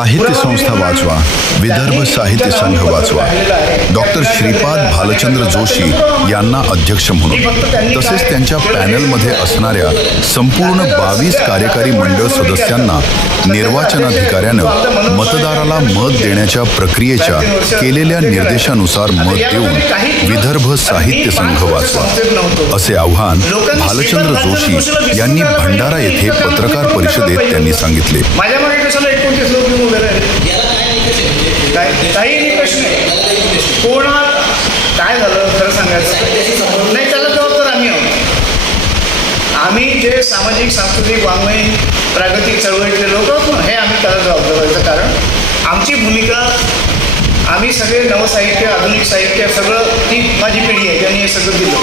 साहित्य संस्था वाचवा, विदर्भ साहित्य संघ वाचवा, डॉक्टर श्रीपाद भालचंद्र जोशी यांना अध्यक्ष म्हणून तसेच त्यांच्या पॅनलमध्ये असणाऱ्या संपूर्ण 22 कार्यकारी मंडळ सदस्यांना निर्वाचनाधिकाऱ्यानं मतदाराला मत देण्याच्या प्रक्रियेच्या केलेल्या निर्देशानुसार मत देऊन विदर्भ साहित्य संघ वाचवा असे आव्हान भालचंद्र जोशी यांनी भंडारा येथे पत्रकार परिषदेत त्यांनी सांगितले. माझ्या मागे कशाला 29 लोक उभे राहिले? काही निकष नाही. कोणा काय झालं खरं सांगायचं नाही, त्याला जबाबदार आम्ही आहोत. आम्ही जे सामाजिक सांस्कृतिक वाङ्मय प्रागतिक चळवळीतले लोक आहोत ना, हे आम्ही त्याला जबाबदार व्हायचं. कारण आमची भूमिका, आम्ही सगळे नवसाहित्य आधुनिक साहित्य सगळं, ती माझी पिढी आहे त्यांनी हे सगळं दिलं.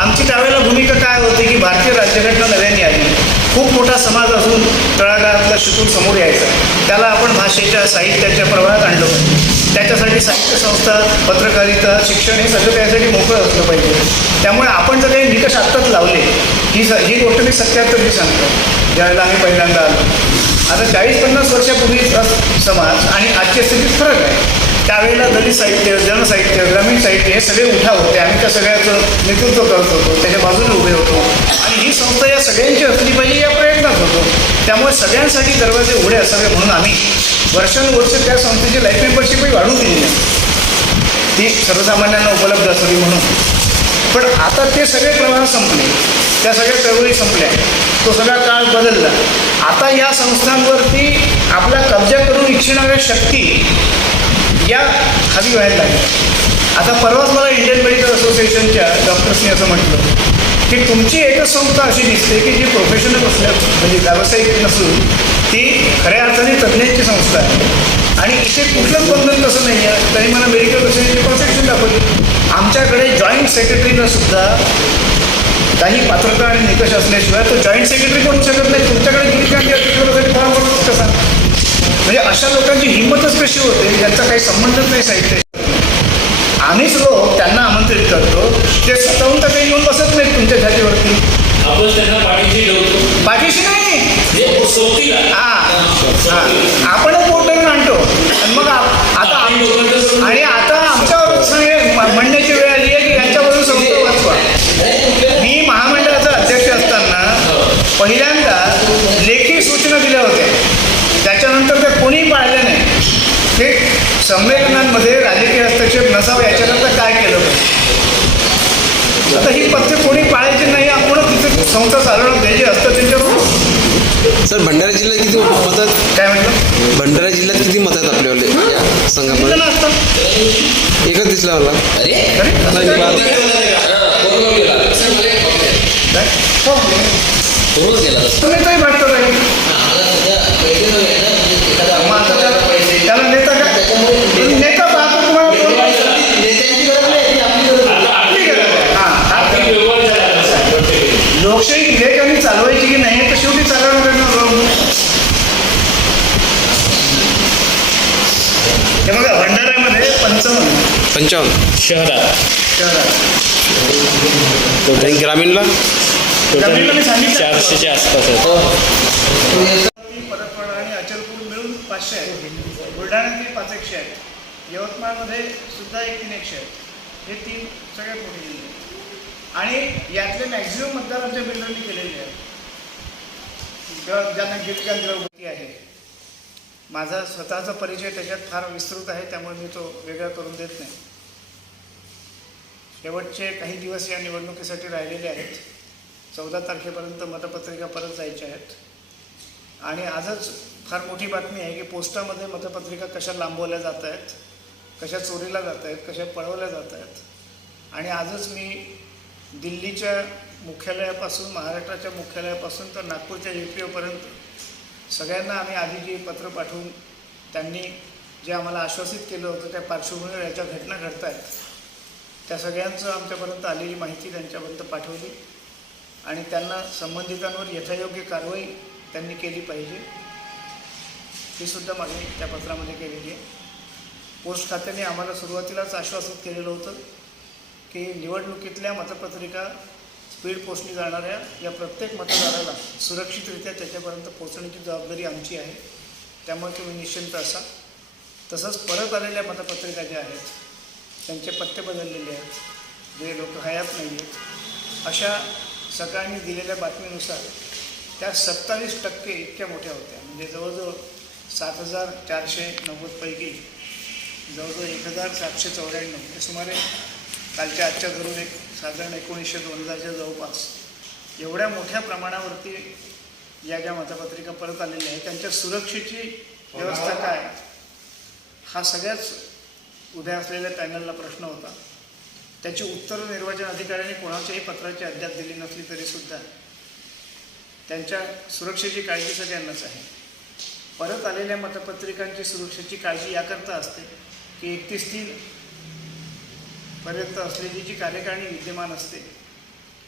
आमची त्यावेळेला भूमिका काय होती की भारतीय राज्यघटना नव्याने आली, खूप मोठा समाज असून तळागाळातला शिकून समोर यायचा, त्याला आपण भाषेच्या साहित्याच्या प्रवाहात आणलं पाहिजे. त्याच्यासाठी साहित्य संस्था, पत्रकारिता, शिक्षण हे सगळं त्यासाठी मोकळं असलं पाहिजे. त्यामुळे आपण जर काही निकष आत्ताच लावले, ही गोष्ट मी 77 सांगतो, ज्यावेळेला आम्ही पहिल्यांदा आलो. आता 40-50 वर्षापूर्वीचा समाज आणि आजच्या स्थितीत फरक आहे. त्यावेळेला दलित साहित्य, जनसाहित्य, ग्रामीण साहित्य हे सगळे उठाव होते. आम्ही त्या सगळ्याचं नेतृत्व करत होतो, त्याच्या बाजूने उभे होतो आणि ही संस्था या सगळ्यांची असली पाहिजे या प्रयत्नात होतो. त्यामुळे सगळ्यांसाठी दरवाजे उघडे असावे म्हणून आम्ही वर्षानुवर्ष त्या संस्थेची लाईफ मेंबरशिपही वाढवून दिली नाही, ती सर्वसामान्यांना उपलब्ध असावी म्हणून. पण आता ते सगळे प्रवाह संपले, त्या सगळ्या चळवळी संपल्या, तो सगळा काळ बदलला. आता या संस्थांवरती आपला कब्जा करून इच्छिणाऱ्या शक्ती या खाली व्हायला लागल्या. आता परवाच मला इंडियन मेडिकल असोसिएशनच्या डॉक्टर्सनी असं म्हटलं की तुमची एकच संस्था अशी दिसते की जी प्रोफेशनल असल्या म्हणजे व्यावसायिक नसून ती खऱ्या अर्थाने तज्ज्ञांची संस्था आहे आणि इथे कुठलंच बंधन तसं नाही आहे. त्यांनी मला मेडिकल असोसिएशनची परफेक्शन दाखवली. आमच्याकडे जॉईंट सेक्रेटरीला सुद्धा काही पात्रता आणि निकष असल्याशिवाय तो जॉईंट सेक्रेटरी बनू शकत नाही. तुमच्याकडे गिरीकांती अतिक्रमणासाठी फॉर्म भरतोच कसा? म्हणजे अशा लोकांची हिंमतच कशी होते ज्यांचा काही संबंधच नाही साहित्य. आम्हीच लोक त्यांना आमंत्रित करतो, ते स्वतःहून तर काही येऊन बसत नाहीत तुमच्या जागेवरती. आपण त्यांना पाठीशी नाही, आपणच बोटून आणतो आणि मग आता आमच्यावर म्हणण्याची वेळ आली आहे की यांच्यावरून संस्था वाचवा. मी महामंडळाचा अध्यक्ष असताना पहिल्यांदा लेखी सूचना दिल्या होत्या, त्याच्यानंतर ते कोणीही पाळले नाही. हे संमेलनांमध्ये राजकीय हस्तक्षेप नसावा याच्याकरता काय केलं पाहिजे. आता ही पद्धत कोणी पाळायची नाही, आपण तिथे संस्था चालवणं द्यायची असतं त्यांच्यावर. सर, भंडारा जिल्ह्यात किती मतात? काय म्हटलं? भंडारा जिल्ह्यात किती मत आहेत आपल्यावाले संघामध्ये? असतं एकच दिसला मला. तुम्ही काही वाटतं नाही त्याला नेता काय नेता पाहतो तुम्हाला लोकशाही विवेकाने चालवायची की नाही तर शेवटी चालवणार हे बघा. भंडाऱ्यामध्ये 55 शहरात ग्रामीणला मी सांगितलं 400च्या आसपास आहेत. परतवाडा आणि अचलपूर मिळून 500 आहेत. बुलढाण्यातील 500 आहेत. यवतमाळमध्ये सुद्धा 1-300 आहेत. हे 3 सगळ्यात मोठे जिल्हे आणि यातले मॅक्झिमम मतदार आमच्या बिल्डरनी केलेले आहेत ज्यांना गिरकांती आहे. माझा स्वतःचा परिचय त्याच्यात फार विस्तृत आहे, त्यामुळे मी तो वेगळा करून देत नाही. शेवटचे काही दिवस या निवडणुकीसाठी राहिलेले आहेत. 14 तारखेपर्यंत मतपत्रिका परत जायच्या आहेत आणि आजच फार मोठी बातमी आहे की पोस्टामध्ये मतपत्रिका कशा लांबवल्या जात आहेत, कशा चोरीला जात आहेत, कशा पळवल्या जात आहेत. आणि आजच मी दिल्लीच्या मुख्यालयापासून, महाराष्ट्राच्या मुख्यालयापासून तर नागपूरच्या UPOपर्यंत सगळ्यांना आम्ही आधी जी पत्र पाठवून त्यांनी जे आम्हाला आश्वासित केलं होतं त्या पार्श्वभूमीवर याच्या घटना घडत आहेत, त्या सगळ्यांचं आमच्यापर्यंत आलेली माहिती त्यांच्यापर्यंत पाठवली आणि त्यांना संबंधितांवर यथायोग्य कारवाई त्यांनी केली पाहिजे ही सुद्धा मागणी त्या पत्रामध्ये केलेली आहे. पोस्ट खात्याने आम्हाला सुरुवातीलाच आश्वासित केलेलं होतं की निवडणुकीतल्या मतपत्रिका स्पीड पोस्टनी जाणाऱ्या या प्रत्येक मतदाराला सुरक्षितरित्या त्याच्यापर्यंत पोहोचण्याची जबाबदारी आमची आहे. त्यामुळे तुम्ही निश्चिंत असा. तसंच परत आलेल्या मतपत्रिका ज्या आहेत त्यांचे पत्ते बदललेले आहेत, जे लोक हयात नाही आहेत, अशा सकाळी दिलेल्या बातमीनुसार त्या 27% इतक्या मोठ्या होत्या. म्हणजे जवळजवळ 7,490 पैकी जवळजवळ 1,794 हे सुमारे कालच्या आजच्या धरून एक साधारण 1900-2000च्या जवळपास एवढ्या मोठ्या प्रमाणावरती या ज्या मतपत्रिका परत आलेल्या आहेत त्यांच्या सुरक्षेची व्यवस्था काय, हा सगळ्याच उद्या असलेल्या पॅनलला प्रश्न होता. त्याची उत्तरं निर्वाचन अधिकाऱ्यांनी कोणाच्याही पत्राची अद्याप दिली नसली तरीसुद्धा त्यांच्या सुरक्षेची काळजी सगळ्यांनाच आहे. परत आलेल्या मतपत्रिकांची सुरक्षेची काळजी याकरता असते की 31/3 पर्यंत असलेली जी कार्यकारिणी विद्यमान असते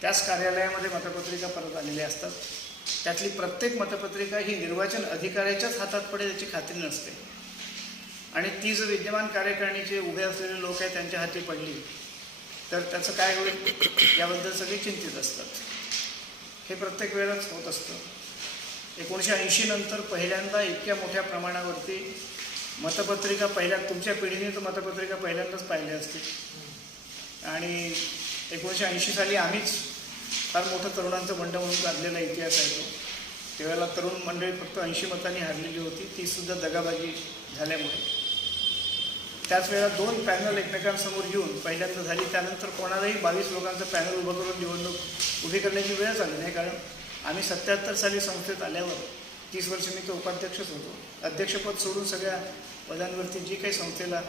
त्याच कार्यालयामध्ये मतपत्रिका परत आलेल्या असतात. त्यातली प्रत्येक मतपत्रिका ही निर्वाचन अधिकाऱ्याच्याच हातात पडेल याची खात्री नसते आणि ती जर विद्यमान कार्यकारिणीचे उभे असलेले लोक आहेत त्यांच्या हाती पडली तर त्याचं काय होईल याबद्दल सगळे चिंतित असतात. हे प्रत्येक वेळेलाच होत असतं. 1980 नंतर पहिल्यांदा इतक्या मोठ्या प्रमाणावरती मतपत्रिका तुमच्या पिढीने तर मतपत्रिका पहिल्यांदाच पाहिल्या असतील आणि 1980 साली आम्हीच फार मोठं तरुणांचं बंड म्हणून काढलेला इतिहास आहे तो. त्यावेळेला तरुण मंडळी फक्त 80 मतांनी हारलेली होती, तीसुद्धा दगाबाजी झाल्यामुळे. त्याच वेळेला 2 पॅनल एकमेकांसमोर येऊन पहिल्यांदा झाली. त्यानंतर कोणालाही 22 लोकांचं पॅनल उभं करून निवडणूक उभी करण्याची वेळच आली नाही, कारण आम्ही 77 साली संस्थेत आल्यावर 30 वर्ष मी तो उपाध्यक्षच होतो. अध्यक्षपद सोडून सगळ्या पदांवरती जी काही संस्थेला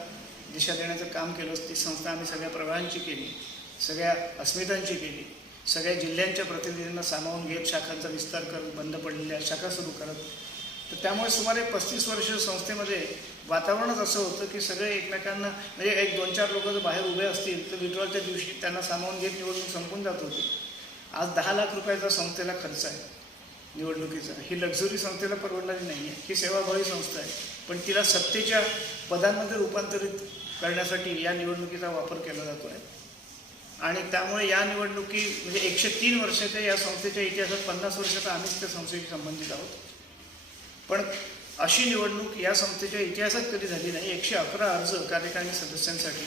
दिशा देण्याचं काम केलं ती संस्था आम्ही सगळ्या प्रवाहांची केली, सगळ्या अस्मितांची केली, सगळ्या जिल्ह्यांच्या प्रतिनिधींना सामावून घेत शाखांचा विस्तार करत, बंद पडलेल्या शाखा सुरू करत. तर त्यामुळे सुमारे 35 वर्ष संस्थेमध्ये वातावरणच असं होतं की सगळे एकमेकांना म्हणजे 1-2-4 लोक जर बाहेर उभे असतील तर विड्रॉलच्या दिवशी त्यांना सामावून घेत निवडणूक संपून जात होती. आज 10 लाख रुपयाचा संस्थेला खर्च आहे निवडणुकीचा. ही लक्झरी संस्थेला परवडणारी नाही आहे, ही सेवाभावी संस्था आहे, पण तिला सत्तेच्या पदांमध्ये रूपांतरित करण्यासाठी या निवडणुकीचा वापर केला जातो आहे. आणि त्यामुळे या निवडणुकी म्हणजे 103 वर्षाच्या या संस्थेच्या इतिहासात 50 वर्ष तर आम्हीच त्या संस्थेशी संबंधित आहोत. पण अशी निवडणूक या संस्थेच्या इतिहासात कधी झाली नाही. 111 अर्ज कार्यकारिणी सदस्यांसाठी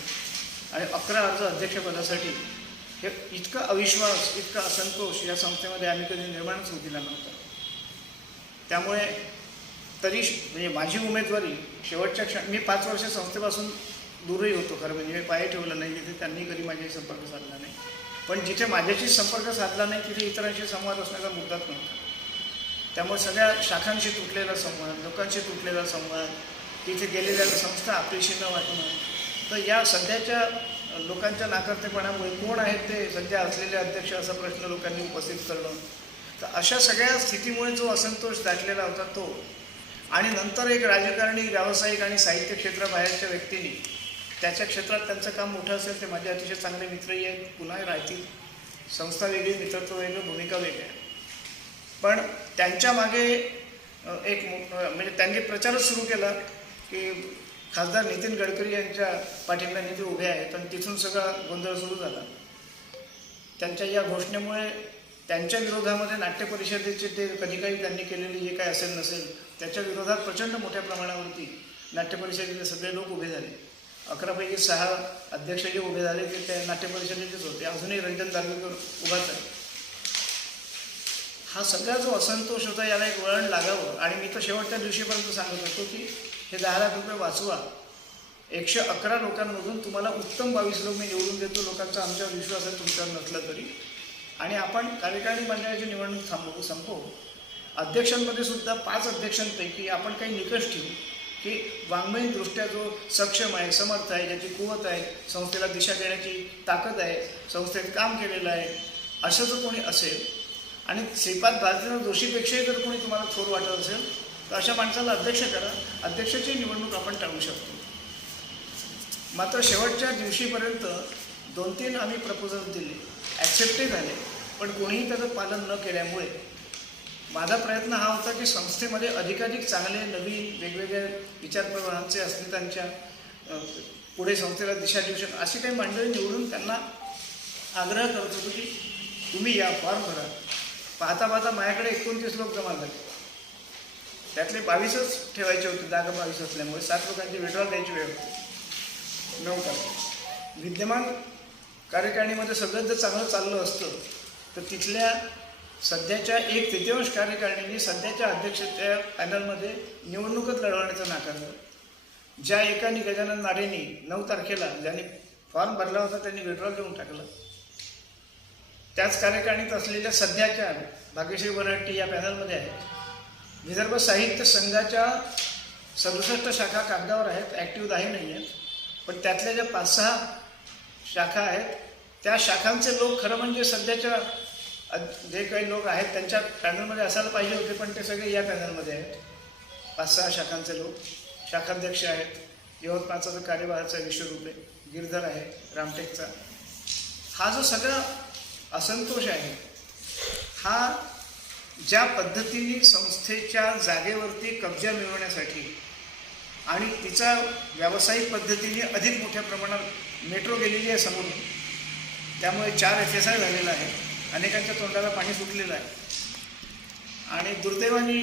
आणि 11 अर्ज अध्यक्षपदासाठी. हे इतका अविश्वास, इतका असंतोष या संस्थेमध्ये आम्ही कधी निर्माणच होऊ दिला नव्हता. त्यामुळे तरी म्हणजे माझी उमेदवारी शेवटच्या मी 5 वर्ष संस्थेपासून दूरही होतो खरं म्हणजे. मी पाय ठेवलं नाही तिथे, त्यांनी कधी माझ्याशी संपर्क साधला नाही. पण जिथे माझ्याशी संपर्क साधला नाही तिथे इतरांशी संवाद असण्याचा मुद्दाच नव्हता. त्यामुळे सगळ्या शाखांशी तुटलेला संवाद, लोकांशी तुटलेला संवाद, तिथे गेलेल्या संस्था आपलीशी न वाटणं. तर या सध्याच्या लोकांच्या नाकर्तेपणामुळे कोण आहेत ते सध्या असलेले अध्यक्ष असा प्रश्न लोकांनी उपस्थित करणं. तर अशा सगळ्या स्थितीमुळे जो असंतोष दाटलेला होता तो, आणि नंतर एक राजकारणी, व्यावसायिक आणि साहित्य क्षेत्राबाहेरच्या व्यक्तींनी त्याच्या क्षेत्रात त्यांचं काम मोठं असेल ते माझे अतिशय चांगले मित्रही आहेत, पुन्हा राहतील. संस्था वेगळी, मित्रत्व वेगळं, भूमिका वेगळ्या. पण त्यांच्या मागे एक म्हणजे त्यांनी प्रचारच सुरू केला की खासदार नितीन गडकरी यांच्या पाठिंब्याने ते उभे आहेत आणि तिथून सगळा गोंधळ सुरू झाला. त्यांच्या या घोषणेमुळे त्यांच्या विरोधामध्ये नाट्य परिषदेचे ते कधी काही त्यांनी केलेली जे काय असेल नसेल त्याच्या विरोधात प्रचंड मोठ्या प्रमाणावरती नाट्य परिषदेचे सगळे लोक उभे झाले. 11 पैकी 6 अध्यक्ष जे उभे झाले ते त्या नाट्य परिषदेचेच होते. अजूनही रंजन दार्वेकर उभाच आहे. हा सगळा जो असंतोष होता याला एक वळण लागावं. आणि मी तर शेवटच्या दिवशीपर्यंत सांगत होतो की हे 10 लाख रुपये वाचवा. 111 लोकांमधून तुम्हाला उत्तम 22 लोक मी निवडून देतो. लोकांचा आमच्यावर विश्वास आहे, तुमच्यावर नसला तरी. आणि आपण कार्यकारिणी मंडळाची निवडणूक संपवू. अध्यक्षांमध्ये सुद्धा 5 अध्यक्षांपैकी आपण काही निकष ठेवू की वाङ्मयीनदृष्ट्या जो सक्षम आहे, समर्थ आहे, ज्याची कुवत आहे, संस्थेला दिशा देण्याची ताकद आहे, संस्थेत काम केलेलं आहे, असं जर कोणी असेल आणि श्रीपाद भारतीनाथ जोशीपेक्षाही जर कोणी तुम्हाला थोर वाटत असेल तर अशा माणसाला अध्यक्ष करा. अध्यक्षाची निवडणूक आपण टाळू शकतो. मात्र शेवटच्या दिवशीपर्यंत 2-3 आम्ही प्रपोजल दिले, ॲक्सेप्टही झाले, पण कोणीही त्याचं पालन न केल्यामुळे माझा प्रयत्न हा होता की संस्थेमध्ये अधिकाधिक चांगले, नवीन, वेगवेगळ्या विचारप्रवाहांचे, अस्मितांच्या पुढे संस्थेला दिशा देऊ शकतात अशी काही मंडळी निवडून त्यांना आग्रह करत होतो की तुम्ही या, फॉर्म भरा. पाहता पाहता माझ्याकडे 29 लोक जमा झाले. त्यातले 22च ठेवायचे होते, जागा 22 असल्यामुळे 7 लोकांची विड्रॉल द्यायची वेळ होती. 9 तारखेला विद्यमान कार्यकारिणीमध्ये सगळं जर चांगलं चाललं असतं तर तिथल्या सध्याच्या 1/3 कार्यकारिणींनी सध्याच्या अध्यक्षतेच्या पॅनलमध्ये निवडणूकच लढवण्याचं नाकारलं. ज्या एकाने गजानन नारेंनी 9 तारखेला ज्यांनी फॉर्म भरला होता त्यांनी विड्रॉल देऊन टाकलं. त्याच कार्यकारिणीत असलेल्या सध्याच्या भाग्यश्री वरट्टी या पॅनलमध्ये आहेत. विदर्भ साहित्य संघाच्या 67 शाखा कागदावर आहेत, ॲक्टिव्ह 10 नाही आहेत, पण त्यातल्या ज्या 5-6 शाखा आहेत त्या शाखांचे लोक खरं म्हणजे सध्याच्या जे काही लोक आहेत त्यांच्या पॅनलमध्ये असायला पाहिजे होते, पण ते सगळे या पॅनलमध्ये आहेत. 5-6 शाखांचे लोक शाखाध्यक्ष आहेत. यवतमाळचा जो कार्यभाराचा विश्वरूपे, गिरधर आहे रामटेकचा. हा जो सगळा असंतोष आहे हा ज्या पद्धतीने संस्थेच्या जागेवरती कब्जा मिळवण्यासाठी आणि तिचा व्यावसायिक पद्धतीने अधिक मोठ्या प्रमाणात मेट्रो गेलेली आहे समोर, त्यामुळे 4 FSI झालेला आहे, अनेकांच्या तोंडाला पाणी सुटलेलं आहे. आणि दुर्दैवाने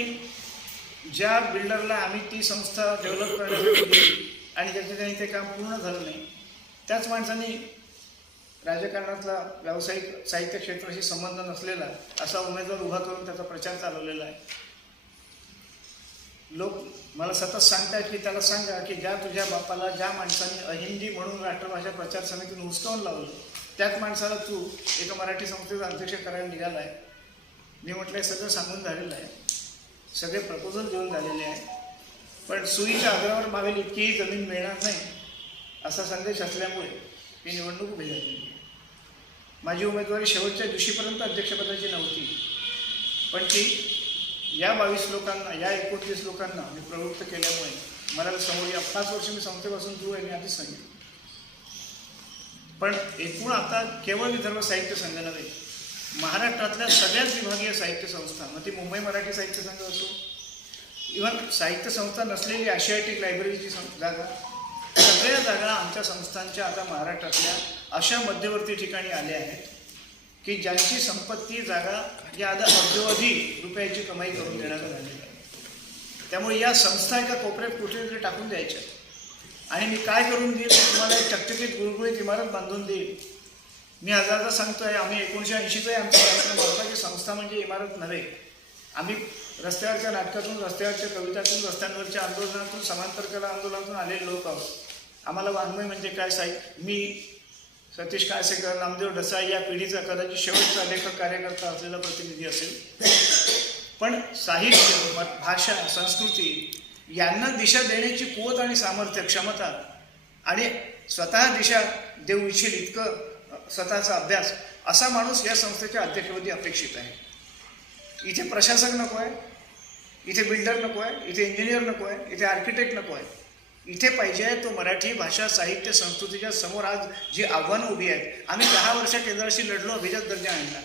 ज्या बिल्डरला आम्ही ती संस्था डेव्हलप करण्यासाठी दिली आणि ज्याच्या त्यांनी ते काम पूर्ण झालं नाही, त्याच माणसांनी राजकारणातला व्यावसायिक साहित्य क्षेत्राशी संबंध नसलेला असा उमेदवार उभा करून त्याचा प्रचार चालवलेला आहे. लोक मला सतत सांगतात की त्याला सांगा की ज्या तुझ्या बापाला ज्या माणसाने अहिंदी म्हणून राष्ट्रभाषा प्रचार समितीने हुसकावून लावलं त्याच माणसाला तू एका मराठी संस्थेचा अध्यक्ष करायला निघाला आहे. मी म्हटलं सगळं सांगून झालेलं आहे, सगळे प्रपोजल देऊन झालेले आहे, पण सुईच्या आग्रहावर मावेल इतकीही जमीन मिळणार नाही असा संदेश असल्यामुळे मी निवडणूक उभी झाली. माझी उमेदवारी शेवटच्या दिवशीपर्यंत अध्यक्षपदाची नव्हती, पण ती या 22 लोकांना, या 29 लोकांना मी प्रवृत्त केल्यामुळे मला समोर या 5 वर्ष मी संस्थेपासून दूर आहे, मी आधीच सांगितलं. पण एकूण आता केवळ विदर्भ साहित्य संघ नव्हे, महाराष्ट्रातल्या सगळ्याच विभागीय साहित्य संस्था, मग ती मुंबई मराठी साहित्य संघ असो, इव्हन साहित्य संस्था नसलेली आशियाटिक लायब्ररीची जागा, सगळ्या जागा आमच्या संस्थांच्या आता महाराष्ट्रातल्या अशा मध्यवर्ती ठिकाणी आल्या आहेत की ज्यांची संपत्ती जागा या आता अब्जोअधी रुपयाची कमाई करून देण्याचं झालेलं आहे. त्यामुळे या संस्था एका कोपऱ्यात कुठेतरी टाकून द्यायच्या आणि मी काय करून देईल, तुम्हाला एक चकचकीत गुळगुळीत इमारत बांधून देईल. मी हजारदा सांगतोय, आम्ही 1980चं आमच्या कार्यक्रम होता की संस्था म्हणजे इमारत नव्हे. आम्ही रस्त्यावरच्या नाटकातून, रस्त्यावरच्या कवितातून, रस्त्यांवरच्या आंदोलनातून, समांतर कला आंदोलनातून आलेले लोक आहोत. आम्हाला वाङ्मय म्हणजे काय मी सतीश काळसेकर, नामदेव ढसाई या पिढीचा कदाचित शेवटचा लेखक कार्यकर्ता असलेला प्रतिनिधी असेल, पण साहित्य, भाषा, संस्कृती यांना दिशा देण्याची कुवत आणि सामर्थ्य, क्षमता आणि स्वतः दिशा देऊ इच्छेल इतकं स्वतःचा अभ्यास असा माणूस या संस्थेच्या अध्यक्षपदी अपेक्षित आहे. इथे प्रशासक नको आहे, इथे बिल्डर नको आहे, इथे इंजिनियर नको आहे, इथे आर्किटेक्ट नको आहे. इथे पाहिजे आहे तो मराठी भाषा, साहित्य, संस्कृतीच्या समोर आज जी आव्हानं उभी आहेत. आम्ही 10 वर्ष केंद्राशी लढलो, अभिजात दर्जा आणला.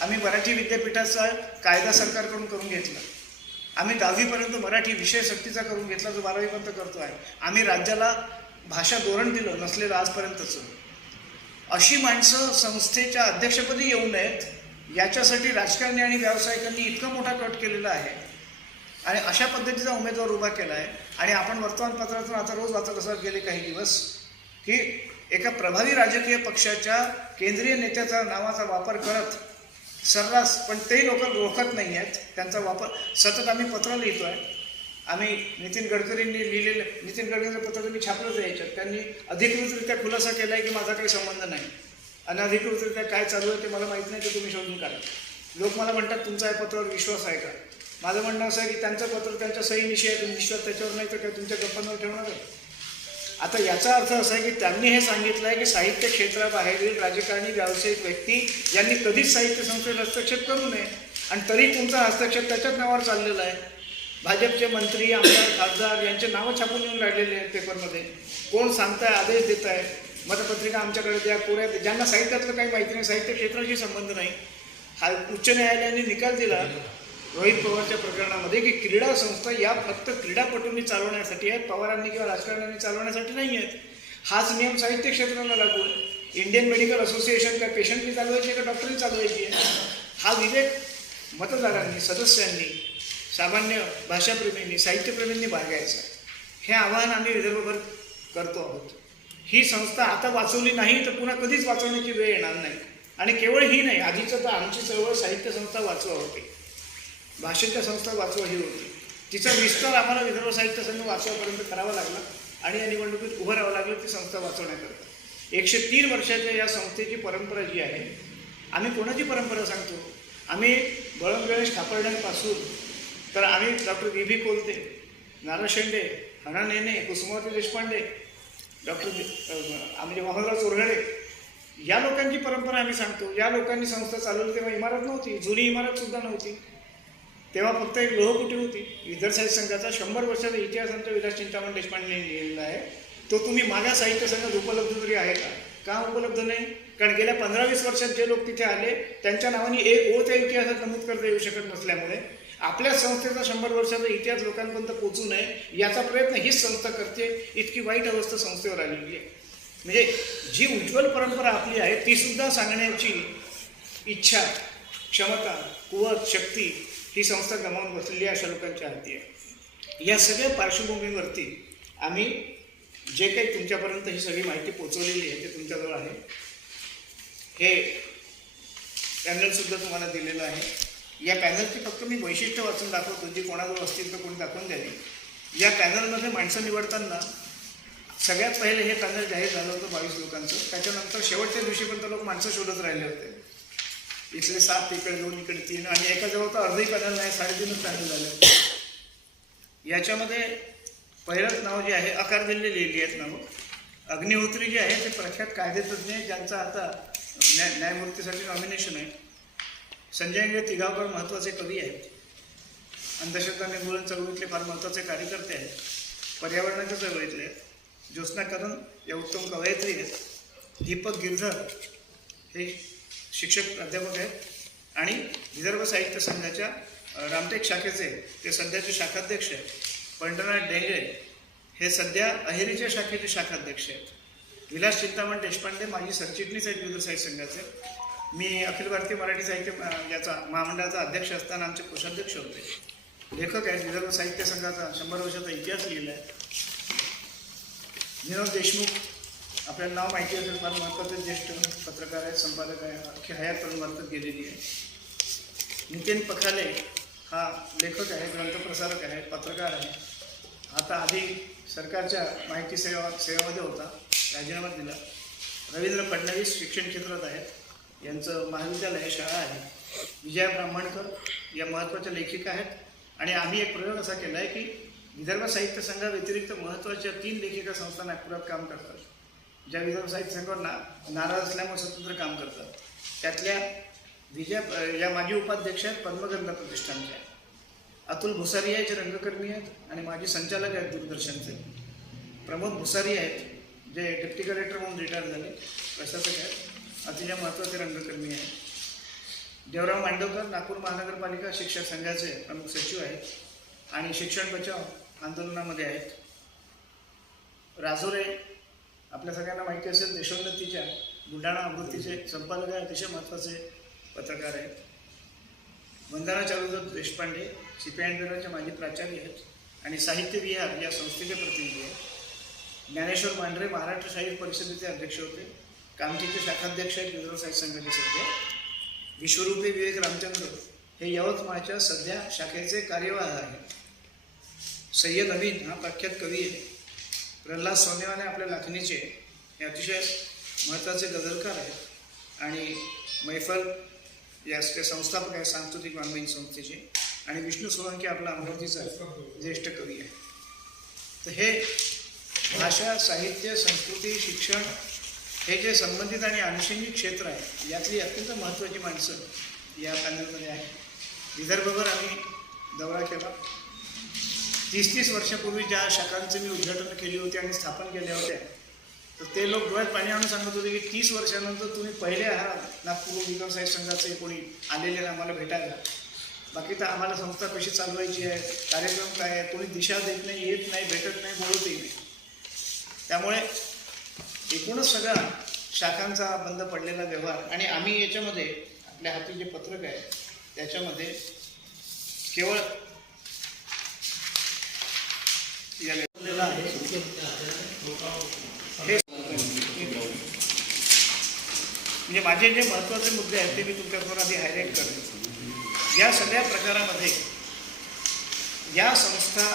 आम्ही मराठी विद्यापीठाचा कायदा सरकारकडून करून घेतला. आम्ही 10वीपर्यंत मराठी विषय सक्तीचा करून घेतला, जो 12वीपर्यंत करतो आहे. आम्ही राज्याला भाषा धोरण दिलं नसलेलं आजपर्यंतचं. अशी माणसं संस्थेच्या अध्यक्षपदी येऊ नयेत याच्यासाठी राजकारणी आणि व्यावसायिकांनी इतका मोठा कट केलेला आहे आणि अशा पद्धतीचा उमेदवार उभा केला आहे. आणि आपण वर्तमानपत्रातून आता रोज वाचत असत गेले काही दिवस की एका प्रभावी राजकीय पक्षाच्या केंद्रीय नेत्याचा नावाचा वापर करत सर्रास, पण ते लोक ओळखत नाही आहेत त्यांचा वापर. सतत आम्ही पत्र लिहितो आहे. आम्ही नितीन गडकरींनी लिहिलेलं, नितीन गडकरींचं पत्र तुम्ही छापलंच आहे याच्यात. त्यांनी अधिकृतरित्या खुलासा केला आहे की माझा काही संबंध नाही. अनधिकृतरित्या काय चालू आहे ते मला माहीत नाही, ते तुम्ही शोधून काढा. लोक मला म्हणतात तुमचा या पत्रावर विश्वास आहे का? माझं म्हणणं असं आहे की त्यांचं पत्र त्यांच्या सहीनिशी आहे, तुम्ही विश्वास त्याच्यावर नाही तर काय तुमच्या गप्पांवर ठेवणार आहे? आता याचा अर्थ असा आहे की त्यांनी हे सांगितलं आहे की साहित्य क्षेत्राबाहेरील राजकारणी, व्यावसायिक व्यक्ती यांनी कधीच साहित्य संस्थेत हस्तक्षेप करू नये आणि तरी तुमचा हस्तक्षेप त्याच्याच नावावर चाललेला आहे. भाजपचे मंत्री, आमदार, खासदार यांचे नावं छापून येऊन राहिलेले आहेत पेपरमध्ये. कोण सांगताय, आदेश देत आहे, मतपत्रिका आमच्याकडे द्या, कोऱ्या, ज्यांना साहित्यातलं काही माहिती नाही, साहित्य क्षेत्राशी संबंध नाही. हा उच्च न्यायालयाने निकाल दिला रोहित पवारच्या प्रकरणामध्ये की क्रीडा संस्था या फक्त क्रीडापटूंनी चालवण्यासाठी आहेत, पवारांनी किंवा राजकारण्यांनी चालवण्यासाठी नाही आहेत. हाच नियम साहित्य क्षेत्राला लागू आहे. इंडियन मेडिकल असोसिएशन काय पेशंटनी चालवायची आहे का डॉक्टरनी चालवायची आहे? हा विवेक मतदारांनी, सदस्यांनी, सामान्य भाषाप्रेमींनी साहित्यप्रेमींनी बाळगायचं. हे आवाहन आम्ही विदर्भभर करतो आहोत. ही संस्था आता वाचवली नाही तर पुन्हा कधीच वाचवण्याची वेळ येणार नाही. आणि केवळ ही नाही, आधीचं तर आमची चळवळ साहित्य संस्था वाचवा होती, भाषेच्या संस्था वाचवा ही होती. तिचा विस्तार आम्हाला विदर्भ साहित्य संघ वाचवापर्यंत करावा लागला आणि या निवडणुकीत उभं राहावं लागलं ती संस्था वाचवण्याकरता. 103 वर्षाच्या या संस्थेची परंपरा जी आहे, आम्ही कोणाची परंपरा सांगतो? आम्ही बळवंत गणेश खापर्ड्यांपासून तर आम्ही डॉक्टर बी बी कोलते, नाना शेंडे, हना नेने, कुसुमावती देशपांडे, आम्ही मोहनराव चोरघडे, या लोकांची परंपरा आम्ही सांगतो. या लोकांनी संस्था चालवली तेव्हा इमारत नव्हती, जुनी इमारतसुद्धा नव्हती. तेव्हा फक्त एक लोहकुटी होती. विदर्भ साहित्य संघाचा 100 वर्षाचा इतिहास आमच्या विलास चिंतामण देशपांडेंनी लिहिलेला आहे. तो तुम्ही मागा साहित्य संघात उपलब्ध तरी आहे का? का उपलब्ध नाही? कारण गेल्या 15-20 वर्षात जे लोक तिथे आले त्यांच्या नावाने एक ओळ त्या इतिहासात नमूद करता येऊ शकत नसल्यामुळे आपल्या संस्थेचा 100 वर्षाचा इतिहास लोकांपर्यंत पोहोचू नये याचा प्रयत्न हीच संस्था करते. इतकी वाईट अवस्था संस्थेवर आलेली आहे. म्हणजे जी उज्ज्वल परंपरा आपली आहे ती सुद्धा सांगण्याची इच्छा, क्षमता, कुवत, शक्ती ही संस्था गमावून बसलेली अशा लोकांच्या हाती आहे. या सगळ्या पार्श्वभूमीवरती आम्ही जे काही तुमच्यापर्यंत ही सगळी माहिती पोचवलेली आहे ते तुमच्याजवळ आहे. हे पॅनलसुद्धा तुम्हाला दिलेलं आहे. या पॅनलची फक्त मी वैशिष्ट्य वाचून दाखवतो, जी कोणाजवळ असतील तर कोणी दाखवून द्यावी. या पॅनलमध्ये माणसं निवडताना सगळ्यात पहिले हे पॅनल जाहीर झालं होतं 22 लोकांचं. त्याच्यानंतर शेवटच्या दिवशीपर्यंत लोक माणसं शोधत राहिले होते. इथले 7, इकडे 2, इकडे 3 आणि एकाजवळ तर अर्धही पॅनल नाही, 3.5 पॅनल झाले. याच्यामध्ये पहिलंच नाव जे आहे, आकार दिलेली लिहिली आहेत नावं. अग्निहोत्री जे आहे ते प्रख्यात कायदेतज्ञ ज्यांचं आता न्यायमूर्तीसाठी नॉमिनेशन आहे. संजय इंगळे तिगावकर महत्त्वाचे कवी आहेत. अंधश्रद्धा निर्मूलन चळवळीतले फार महत्त्वाचे कार्यकर्ते आहेत. पर्यावरणाच्या चळवळीतले आहेत. ज्योत्स्ना कदम या उत्तम कवयित्री आहेत. दीपक गिरधर हे शिक्षक प्राध्यापक आहेत आणि विदर्भ साहित्य संघाच्या रामटेक शाखेचे ते सध्याचे शाखाध्यक्ष आहेत. पंढरनाथ डेंगळे हे सध्या अहेरीच्या शाखेचे शाखाध्यक्ष आहेत. विलास चिंतामण देशपांडे माजी सरचिटणीस आहेत विदर्भ साहित्य संघाचे. मी अखिल भारतीय मराठी साहित्य याचा महामंडळाचा अध्यक्ष असताना आमचे कोषाध्यक्ष होते. लेखक आहेत. विदर्भ साहित्य संघाचा 100 वर्षाचा इतिहास लिहिला आहे. विनोद देशमुख, आपल्याला नाव माहिती असेल, फार महत्त्वाचे ज्येष्ठ पत्रकार आहेत, संपादक आहे, अख्खी हयात प्रवर्तक गेलेली आहे. नितीन पखाले हा लेखक आहे, ग्रंथप्रसारक आहे, पत्रकार आहे. आता आधी सरकारच्या माहिती सेवेमध्ये होता, राजीनामा दिला. रवींद्र फडणवीस शिक्षण क्षेत्रात आहेत. यांचं महाविद्यालय आहे, शाळा आहे. विजया ब्राह्मणकर या महत्त्वाच्या लेखिका आहेत. आणि आम्ही एक प्रयोग असा केला आहे की विदर्भ साहित्य संघाव्यतिरिक्त महत्त्वाच्या 3 लेखिका संस्था नागपुरात काम करतात, ज्या विदर्भ साहित्य संघावर नाराज असल्यामुळे स्वतंत्र काम करतात. त्यातल्या या माजी उपाध्यक्ष आहेत पद्मगंधा प्रतिष्ठानच्या. अतुल भुसारी आहे जे रंगकर्मी आहेत आणि माजी संचालक आहेत दूरदर्शनचे. प्रमोद भुसारी आहेत जे डेप्टी कलेक्टर म्हणून रिटायर झाले, प्रशासक आहेत, अतिशय महत्त्वाचे रंगकर्मी आहेत. देवराव मांडवकर नागपूर महानगरपालिका शिक्षक संघाचे प्रमुख सचिव आहेत आणि शिक्षण बचाव आंदोलनामध्ये आहेत. राजोरे आपल्या सगळ्यांना माहिती असेल, देशोन्नतीच्या बुलढाणा आवृत्तीचे संपादक आहे, अतिशय महत्त्वाचे पत्रकार आहेत. वंदना चारुदत्त देशपांडे CPI माजी प्राचार्य आहेत आणि साहित्य विहार या संस्थेचे प्रतिनिधी आहेत. ज्ञानेश्वर मांढरे महाराष्ट्र साहित्य परिषदेचे अध्यक्ष होते, कामठीचे शाखाध्यक्ष आहेत विदर्भ साहित्य संघाचे सध्या. विश्वरूपी विवेक रामचंद्र हे यवतमाळच्या सध्या शाखेचे कार्यवाह आहेत. सय्यद अमीन हा प्रख्यात कवी आहे. प्रल्हाद सोनेवाने आपल्या लाखणीचे हे अतिशय महत्त्वाचे गझलकार आहेत आणि मैफल या संस्थापक आहे सांस्कृतिक वाङ्मयीन संस्थेचे. आणि विष्णू सोळंकी आपला अमरावतीचा ज्येष्ठ कवी आहे. तर हे भाषा, साहित्य, संस्कृती, शिक्षण हे जे संबंधित आणि अनुषंगिक क्षेत्र आहे यातली अत्यंत महत्त्वाची माणसं या पॅनलमध्ये आहेत. विदर्भभर आम्ही दौरा केला. 30-30 वर्षापूर्वी ज्या शाखांचे मी उद्घाटन केली होती आणि स्थापन केल्या होत्या, तर ते लोक डोळ्यात पाणी आणून सांगत होते की 30 वर्षानंतर तुम्ही पहिले आहात नागपूर विदर्भ साहित्य संघाचे कोणी आलेले आम्हाला भेटायला. बाकी तर आम्हाला संस्था कशी चालवायची आहे, कार्यक्रम काय आहे, कोणी दिशा देत नाही, येत नाही, भेटत नाही, बोलतही नाही. त्यामुळे एकूणच सगळा शाखांचा बंद पडलेला व्यवहार. आणि आम्ही याच्यामध्ये आपल्या हाती जे पत्रक आहे त्याच्यामध्ये केवळ या लेवलला आहे. हे म्हणजे माझे जे महत्त्वाचे मुद्दे आहेत ते मी तुमच्यासमोर आधी हायलाईट करतो. या सगळ्या प्रकारामध्ये या संस्था